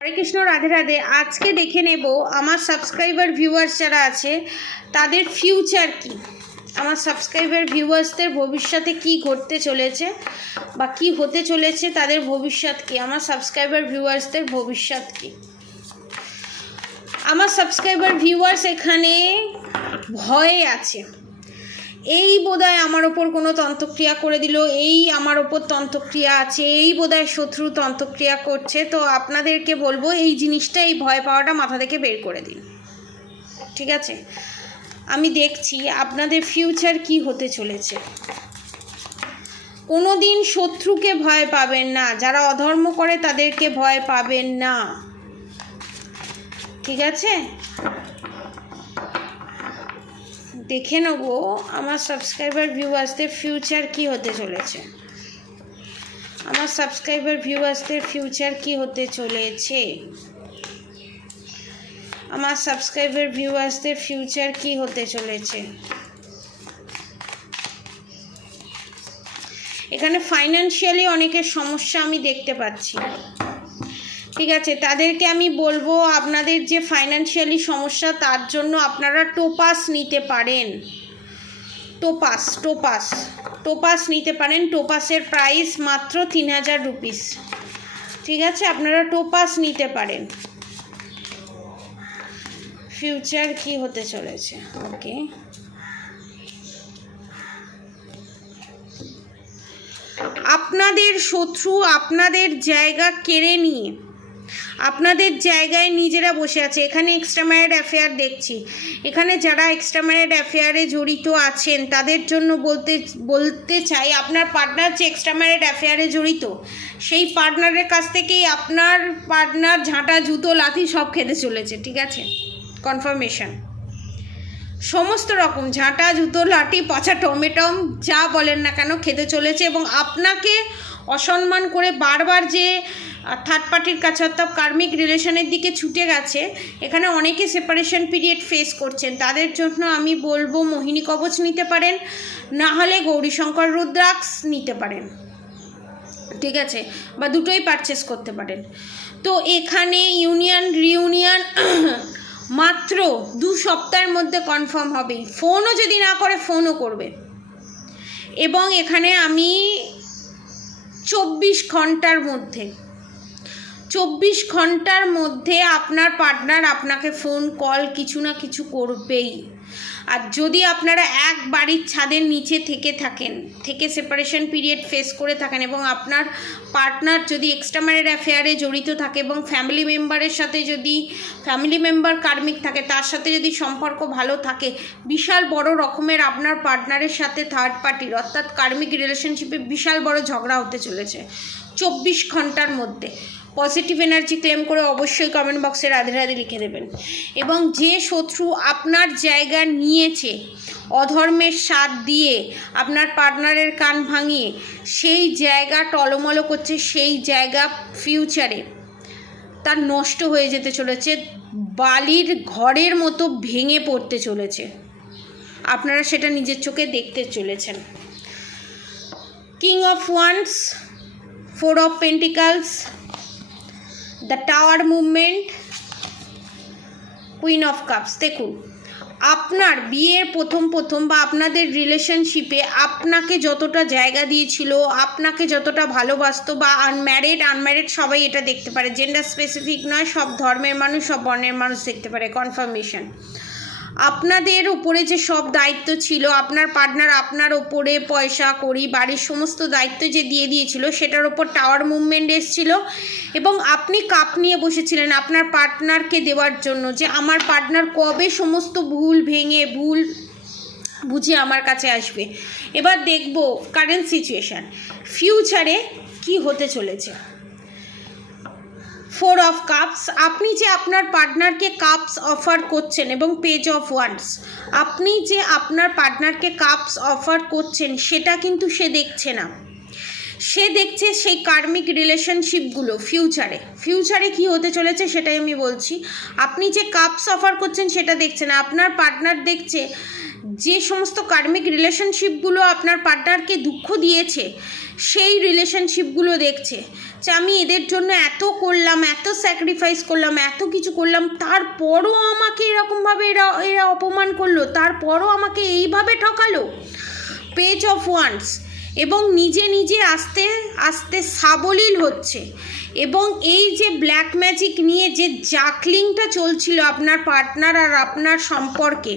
হরে কৃষ্ণ, রাধে রাধে। আজকে দেখে নেব আমার সাবস্ক্রাইবার ভিউয়ার্স যারা আছে তাদের ফিউচার কি, আমার সাবস্ক্রাইবার ভিউয়ার্সদের ভবিষ্যতে কি ঘটতে চলেছে বা কি হতে চলেছে, তাদের ভবিষ্যৎ কি, আমার সাবস্ক্রাইবার ভিউয়ার্সদের ভবিষ্যৎ কি। আমার সাবস্ক্রাইবার ভিউয়ার্স এখানে ভয়ে আছে। এই বোধহয় আমার ওপর কোনো তন্ত্রক্রিয়া করে দিল, এই আমার ওপর তন্ত্রক্রিয়া আছে, এই বোধহয় শত্রু তন্ত্রক্রিয়া করছে। তো আপনাদেরকে বলবো এই জিনিসটা, এই ভয় পাওয়াটা মাথা থেকে বের করে দিন, ঠিক আছে? আমি দেখছি আপনাদের ফিউচার কি হতে চলেছে। কোনো দিন শত্রুকে ভয় পাবেন না, যারা অধর্ম করে তাদেরকে ভয় পাবেন না, ঠিক আছে? দেখে নেব আমার সাবস্ক্রাইবার ভিউয়ার্সদের ফিউচার কি হতে চলেছে। আমার সাবস্ক্রাইবার ভিউয়ার্সদের ফিউচার কি হতে চলেছে, আমার সাবস্ক্রাইবার ভিউয়ার্সদের ফিউচার কি হতে চলেছে। এখানে ফাইন্যান্সিয়ালি অনেকের সমস্যা আমি দেখতে পাচ্ছি, ঠিক আছে? তাদেরকে আমি বলবো আপনাদের যে ফাইন্যান্সিয়ালি সমস্যা তার জন্য আপনারা টোপাস নিতে পারেন। টোপাস নিতে পারেন। টোপাসের প্রাইস মাত্র 3000 রুপিস, ঠিক আছে? আপনারা টোপাস নিতে পারেন। ফিউচার কি হতে চলেছে, ওকে। আপনাদের শত্রু আপনাদের জায়গা কেড়ে নিয়ে আপনাদের জায়গায় নিজেরা বসে আছে। এখানে এক্সট্রা ম্যারিড অ্যাফেয়ার দেখছি। এখানে যারা এক্সট্রা ম্যারিড অ্যাফেয়ারে জড়িত আছেন তাদের জন্য বলতে চাই, আপনার পার্টনার যে এক্সট্রা ম্যারিড অ্যাফেয়ারে জড়িত সেই পার্টনারের কাছ থেকেই আপনার পার্টনার ঝাঁটা, জুতো, লাথি সব খেতে চলেছে, ঠিক আছে? কনফার্মেশন, সমস্ত রকম ঝাঁটা, জুতো, লাঠি, পচা টমেটম যা বলেন না কেন খেতে চলেছে। এবং আপনাকে অসম্মান করে বারবার যে থার্ড পার্টির কাছে অর্থাৎ কার্মিক রিলেশনের দিকে ছুটে গেছে, এখানে অনেকে সেপারেশন পিরিয়ড ফেস করছেন। তাদের জন্য আমি বলবো মোহিনী কবচ নিতে পারেন, না হলে গৌরীশঙ্কর রুদ্রাক্ষ নিতে পারেন, ঠিক আছে? বা দুটোই পারচেস করতে পারেন। তো এখানে রিউনিয়ন মাত্র 2 সপ্তাহের মধ্যে কনফার্ম হবে। ফোনও যদি না করে ফোনও করবে। এবং এখানে আমি 24 ঘন্টার মধ্যে আপনার পার্টনার আপনাকে ফোন কল কিছু না কিছু করবেই। আর যদি আপনারা এক বাড়ির ছাদের নিচে থেকে সেপারেশন পিরিয়ড ফেস করে থাকেন এবং আপনার পার্টনার যদি এক্সট্রা ম্যারিড অ্যাফেয়ারে জড়িত থাকে এবং ফ্যামিলি মেম্বার কার্মিক থাকে, তার সাথে যদি সম্পর্ক ভালো থাকে, বিশাল বড় রকমের আপনার পার্টনারের সাথে থার্ড পার্টির অর্থাৎ কার্মিক রিলেশনশিপে বিশাল বড় ঝগড়া হতে চলেছে 24 ঘন্টার মধ্যে। পজিটিভ এনার্জি ক্লেম করে অবশ্যই কমেন্ট বক্সে রাধে রাধে লিখে দেবেন। এবং যে শত্রু আপনার জায়গা নিয়েছে অধর্মের স্বাদ দিয়ে, আপনার পার্টনারের কান ভাঙিয়ে সেই জায়গা টলমলো করছে, সেই জায়গা ফিউচারে তার নষ্ট হয়ে যেতে চলেছে, বালির ঘরের মতো ভেঙে পড়তে চলেছে। আপনারা সেটা নিজের চোখে দেখতে চলেছেন। King of wands, 4 of pentacles, the tower movement, queen of cups. দেখুন, আপনার বিয়ের প্রথম বা আপনাদের রিলেশনশিপে আপনাকে যতটা জায়গা দিয়েছিল, আপনাকে যতটা ভালোবাসতো, বা আনম্যারিড সবাই এটা দেখতে পারে, জেন্ডার স্পেসিফিক নয়, সব ধর্মের মানুষ, সব বর্ণের মানুষ দেখতে পারে। কনফার্মেশন, আপনাদের উপরে যে সব দায়িত্ব ছিল, আপনার পার্টনার আপনার ওপরে পয়সা কড়ি বাড়ির সমস্ত দায়িত্ব যে দিয়ে দিয়েছিল, সেটার ওপর টাওয়ার মুভমেন্ট এসেছিল এবং আপনি কাপ নিয়ে বসেছিলেন আপনার পার্টনারকে দেওয়ার জন্য, যে আমার পার্টনার কবে সমস্ত ভুল ভেঙে ভুল বুঝে আমার কাছে আসবে। এবার দেখব কারেন্ট সিচুয়েশান, ফিউচারে কি হতে চলেছে। 4 অফ কাপস, আপনি যে আপনার পার্টনারকে কাপস অফার করছেন, এবং পেজ অফ ওয়ান্ডস, আপনি যে আপনার পার্টনারকে কাপস অফার করছেন সেটা কিন্তু সে দেখছে না, সে দেখছে সেই কার্মিক রিলেশনশিপগুলো। ফিউচারে কি হতে চলেছে সেটাই আমি বলছি। আপনি যে কাপস অফার করছেন সেটা দেখছে না, আপনার পার্টনার দেখছে যে সমস্ত কার্মিক রিলেশনশিপগুলো আপনার পার্টনারকে দুঃখ দিয়েছে, সেই রিলেশনশিপগুলো দেখছে যে আমি এদের জন্য এত করলাম, এত স্যাক্রিফাইস করলাম, এত কিছু করলাম, তারপরও আমাকে এরকমভাবে এরা অপমান করলো, তারপরও আমাকে এইভাবে ঠকালো। Page of wands. এবং নিজে নিজে আস্তে আস্তে সাবলীল হচ্ছে। এবং এই যে ব্ল্যাক ম্যাজিক নিয়ে যে জাকলিংটা চলছিল আপনার পার্টনার আর আপনার সম্পর্কে,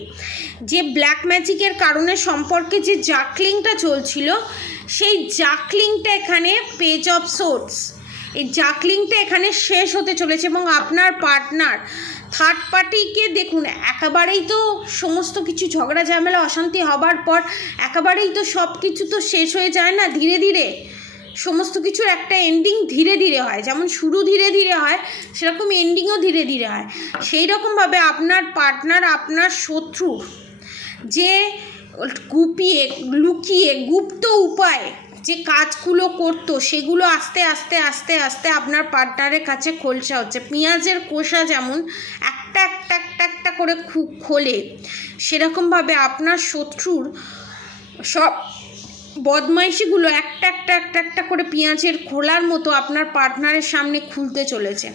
যে ব্ল্যাক ম্যাজিকের কারণে সম্পর্কে যে জাকলিংটা চলছিল, সেই জাকলিংটা এখানে পেজ অফ সোর্ডস, এই জাকলিংটা এখানে শেষ হতে চলেছে। এবং আপনার পার্টনার থার্ড পার্টিকে দেখুন, একেবারেই তো সমস্ত কিছু ঝগড়া ঝামেলা অশান্তি হবার পর একেবারেই তো সব কিছু তো শেষ হয়ে যায় না, ধীরে ধীরে সমস্ত কিছুর একটা এন্ডিং ধীরে ধীরে হয়। যেমন শুরু ধীরে ধীরে হয়, সেরকম এন্ডিংও ধীরে ধীরে হয়। সেই রকমভাবে আপনার পার্টনার আপনার শত্রু যে গুপিয়ে লুকিয়ে গুপ্ত উপায়ে যে কাজগুলো করতো, সেগুলো আস্তে আস্তে আস্তে আস্তে আপনার পার্টনারের কাছে খোলসা হচ্ছে। পেঁয়াজের কোষা যেমন একটা একটা একটা একটা করে খোলে, সেরকমভাবে আপনার শত্রুর সব বদমাইশিগুলো একটা একটা একটা একটা করে পেঁয়াজের খোলার মতো আপনার পার্টনারের সামনে খুলতে চলেছে।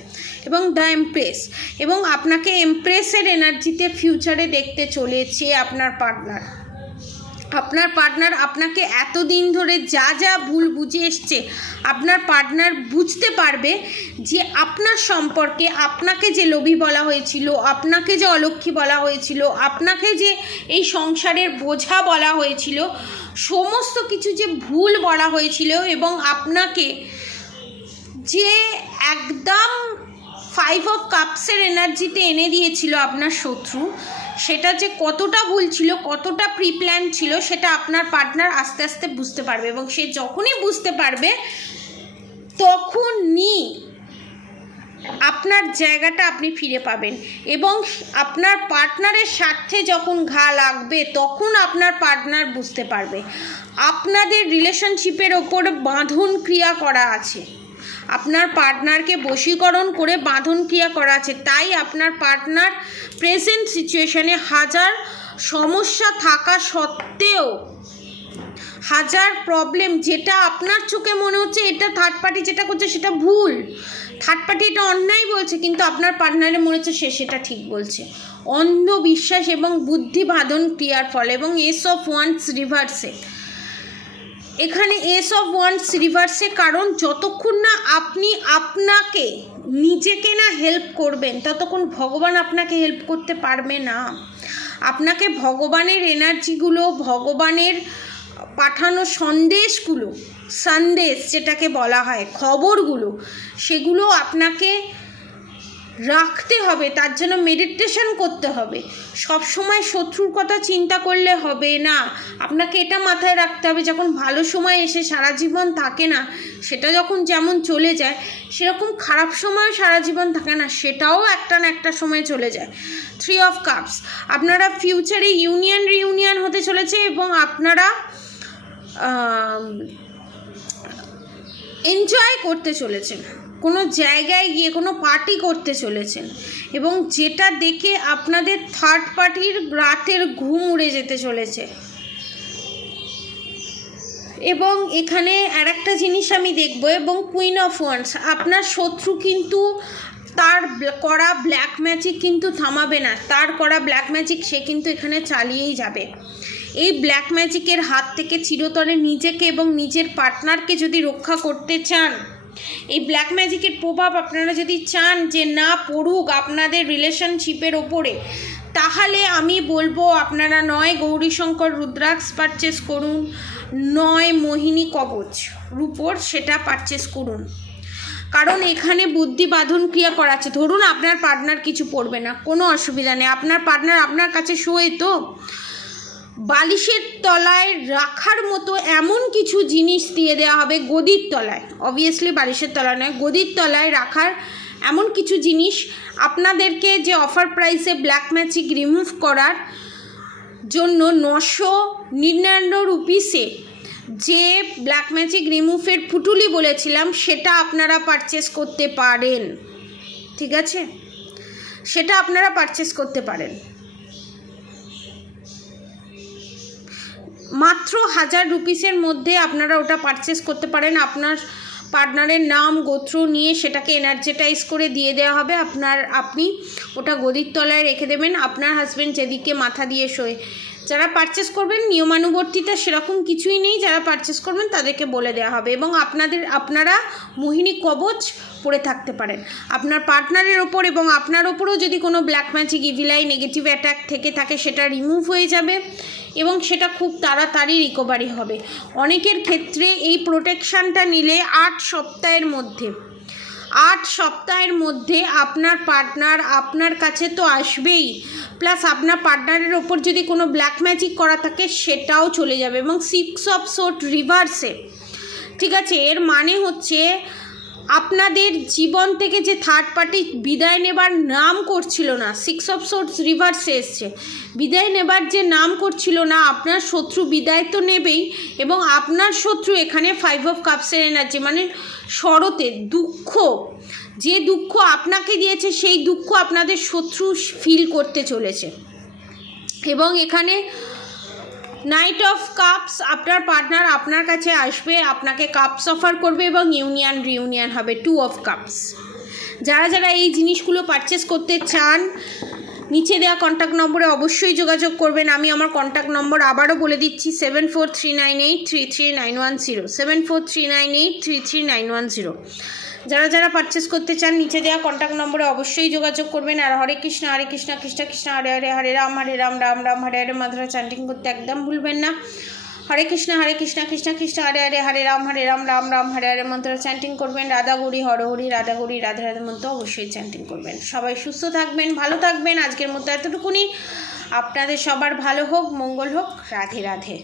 এবং দ্য এমপ্রেস, এবং আপনাকে এমপ্রেসের এনার্জিতে ফিউচারে দেখতে চলেছে আপনার পার্টনার। আপনার পার্টনার আপনাকে এতদিন ধরে যা যা ভুল বুঝে এসছে, আপনার পার্টনার বুঝতে পারবে যে আপনার সম্পর্কে আপনাকে যে লোভী বলা হয়েছিল, আপনাকে যে অলক্ষী বলা হয়েছিল, আপনাকে যে এই সংসারের বোঝা বলা হয়েছিল, সমস্ত কিছু যে ভুল বলা হয়েছিল, এবং আপনাকে যে একদম 5 অফ কাপসের এনার্জিতে এনে দিয়েছিল আপনার শত্রু, সেটা যে কতটা ভুল ছিল, কতটা প্রি প্ল্যান ছিল, সেটা আপনার পার্টনার আস্তে আস্তে বুঝতে পারবে। এবং সে যখনই বুঝতে পারবে, তখনই আপনার জায়গাটা আপনি ফিরে পাবেন। এবং আপনার পার্টনারের স্বার্থে যখন ঘা লাগবে, তখন আপনার পার্টনার বুঝতে পারবে আপনাদের রিলেশনশিপের ওপর বাঁধন ক্রিয়া করা আছে, আপনার পার্টনারকে বশীকরণ করে বাঁধন ক্রিয়া করা আছে। তাই আপনার পার্টনার প্রেজেন্ট সিচুয়েশনে হাজার সমস্যা থাকা সত্ত্বেও, হাজার প্রবলেম, যেটা আপনার চোখে মনে হচ্ছে এটা থার্ড পার্টি যেটা করছে সেটা ভুল, থার্ড পার্টি এটা অন্যায় বলছে, কিন্তু আপনার পার্টনারে মনে হচ্ছে সে সেটা ঠিক বলছে। অন্ধবিশ্বাস এবং বুদ্ধি বাঁধন ক্রিয়ার ফলে। এবং এস অফ ওয়ান্স রিভার্সে, এখানে এস অফ ওয়ান্স রিভার্সে, কারণ যতক্ষণ না আপনি আপনাকে নিজেকে না হেল্প করবেন, ততক্ষণ ভগবান আপনাকে হেল্প করতে পারবে না। আপনাকে ভগবানের এনার্জিগুলো, ভগবানের পাঠানো সন্দেশগুলো, সন্দেশ যেটাকে বলা হয়, খবরগুলো, সেগুলো আপনাকে রাখতে হবে। তার জন্য মেডিটেশন করতে হবে। সব সময় শত্রুর কথা চিন্তা করলে হবে না। আপনাকে এটা মাথায় রাখতে হবে, যখন ভালো সময় এসে সারা জীবন থাকে না, সেটা যখন যেমন চলে যায়, সেরকম খারাপ সময় সারা জীবন থাকে না, সেটাও একটা না একটা সময় চলে যায়। 3 অফ কাপস, আপনারা ফিউচারে রিউনিয়ন হতে চলেছে, এবং আপনারা এনজয় করতে চলেছেন, কোনো জায়গায় গিয়ে কোনো পার্টি করতে চলেছেন, এবং যেটা দেখে আপনাদের থার্ড পার্টির রাতের ঘুম উড়ে যেতে চলেছে। এবং এখানে আরেকটা জিনিস আমি দেখব, এবং কুইন অফ ওয়ান্স, আপনার শত্রু কিন্তু তার করা ব্ল্যাক ম্যাজিক কিন্তু থামাবে না, তার করা ব্ল্যাক ম্যাজিক সে কিন্তু এখানে চালিয়েই যাবে। এই ব্ল্যাক ম্যাজিকের হাত থেকে চিরতরে নিজেকে এবং নিজের পার্টনারকে যদি রক্ষা করতে চান, এই ব্ল্যাক ম্যাজিকের প্রভাব আপনারা যদি চান যে না পড়ুক আপনাদের রিলেশনশিপের ওপরে, তাহলে আমি বলবো আপনারা নয় গৌরীশঙ্কর রুদ্রাক্ষ পারচেস করুন, নয় মোহিনী কবচ রূপোর সেটা পারচেস করুন। কারণ এখানে বুদ্ধি বাঁধন ক্রিয়া করা আছে। ধরুন আপনার পার্টনার কিছু পড়বে না, কোনো অসুবিধা নেই, আপনার পার্টনার আপনার কাছে শোয়, তো বালিশের তলায় রাখার মতো এমন কিছু জিনিস দিয়ে দেওয়া হবে, গদির তলায়, অবভিয়াসলি বালিশের তলায় নয়, গদির তলায় রাখার এমন কিছু জিনিস আপনাদেরকে, যে অফার প্রাইসে ব্ল্যাক ম্যাজিক রিমুভ করার জন্য 999 রুপিসে যে ব্ল্যাক ম্যাজিক রিমুভের পুটুলি বলেছিলাম, সেটা আপনারা পারচেস করতে পারেন। ঠিক আছে, সেটা আপনারা পারচেস করতে পারেন। মাত্র 1000 রুপিসের মধ্যে আপনারা ওটা পারচেস করতে পারেন। আপনার পার্টনারের নাম গোত্র নিয়ে সেটাকে এনার্জেটাইজ করে দিয়ে দেওয়া হবে। আপনি ওটা গদির তলায় রেখে দেবেন, আপনার হাজব্যান্ড যেদিকে মাথা দিয়ে শোয়। যারা পারচেস করবেন নিয়মানুবর্তিতা সেরকম কিছুই নেই, যারা পারচেস করবেন তাদেরকে বলে দেওয়া হবে। এবং আপনারা মোহিনী কবচ পরে থাকতে পারেন আপনার পার্টনারের ওপর, এবং আপনার ওপরও যদি কোনো black magic, evil I, negative attack থেকে থাকে সেটা রিমুভ হয়ে যাবে এবং সেটা খুব তাড়াতাড়ি রিকভারি হবে। অনেকের ক্ষেত্রে এই প্রোটেকশানটা নিলে 8 সপ্তাহের মধ্যে আপনার পার্টনার আপনার কাছে তো আসবেই, প্লাস আপনার পার্টনারের ওপর যদি কোনো ব্ল্যাক ম্যাজিক করা থাকে সেটাও চলে যাবে। এবং 6 অফ সোর্ড রিভার্সে, ঠিক আছে, এর মানে হচ্ছে আপনাদের জীবন থেকে যে থার্ড পার্টি বিদায় নেবার নাম করছিল না, 6 অফ সোর্ডস রিভার্সে এসছে, বিদায় নেবার যে নাম করছিল না, আপনার শত্রু বিদায় তো নেবেই, এবং আপনার শত্রু এখানে 5 অফ কাপসের এনার্জি, মানে শরতে দুঃখ, যে দুঃখ আপনাকে দিয়েছে সেই দুঃখ আপনাদের শত্রু ফিল করতে চলেছে। এবং এখানে নাইট অফ কাপস, আপনার পার্টনার আপনার কাছে আসবে, আপনাকে কাপস অফার করবে এবং রিউনিয়ন হবে 2 অফ কাপস। যারা এই জিনিসগুলো পারচেস করতে চান নিচে দেওয়া কন্ট্যাক্ট নম্বরে অবশ্যই যোগাযোগ করবেন। আমি আমার কন্ট্যাক্ট নম্বর আবারও বলে দিচ্ছি 7439833910, 7439833910। যারা পারচেস করতে চান নিচে দেওয়া কন্ট্যাক্ট নম্বরে অবশ্যই যোগাযোগ করবেন। আর হরে কৃষ্ণ কৃষ্ণ কৃষ্ণ হরে হরে, হরে রাম রাম রাম হরে হরে মাত্রা চ্যান্টিং করতে একদম ভুলবেন না। হরে কৃষ্ণ কৃষ্ণ কৃষ্ণ হরে হরে, হরে রাম রাম রাম হরে হরে মন্ত্র চ্যান্টিং করবেন। রাধা গৌরী হরি, রাধা গৌরী রাধা রাধা মন্ত্র অবশ্যই চ্যান্টিং করবেন। সবাই সুস্থ থাকবেন, ভালো থাকবেন। আজকের মতো এতটুকুনি। আপনাদের সবার ভালো হোক, মঙ্গল হোক। রাধে রাধে।